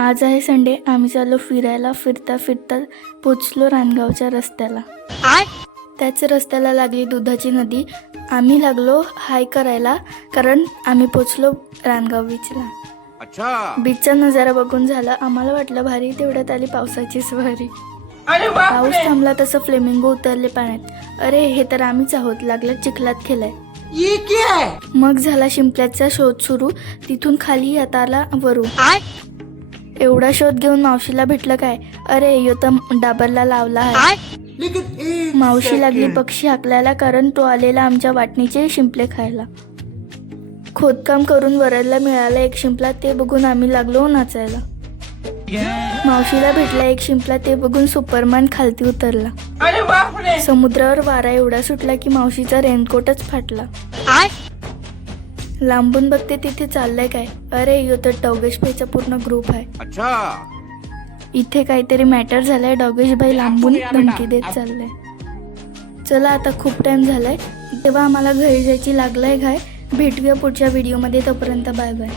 आज आहे संडे. आम्ही चाललो फिरायला. फिरता फिरता पोचलो रानगावच्या रस्त्याला. त्याच रस्त्याला लागली दुधाची नदी. आम्ही लागलो हाय करायला कारण आम्ही पोचलो रानगाव बीचला. बीचचा नजारा बघून झाला. आम्हाला वाटलं भारी, तेवढ्यात आली पावसाची स्वारी. पाऊस थांबला तसं फ्लेमिंगो उतरले पाण्यात. अरे हे तर आम्हीच आहोत. लागलं चिखलात खेळाय. मग झाला शिंपल्याचा शोध सुरू. तिथून खाली आता आला वरू. एवढा शोध घेऊन मावशीला भेटलं काय? अरे यो तर डाबरला लावला आहे. मावशी लागली पक्षी हाकलायला कारण तो आलेला आमच्या वाटणीचे शिंपले खायला. खोदकाम करून वरदला मिळाला एक शिंपला. ते बघून आम्ही लागलो नाचायला. मावशीला भेटला एक शिंपला. ते बघून सुपरमॅन खालती उतरला. समुद्रावर वारा एवढा सुटला की मावशीचा रेनकोटच फाटला. लांबून बघते तिथे चाललंय काय? अरे यो तर डॉगेश भाईचा पूर्ण ग्रुप आहे. इथे काहीतरी मॅटर झालाय. डॉगेश भाई लांबून धमकी देत चाललाय. चला आता खूप टाइम झालाय. तेव्हा आम्हाला घरी जायची लागलाय घाय. भेटूया पुढच्या व्हिडिओमध्ये. तोपर्यंत बाय बाय.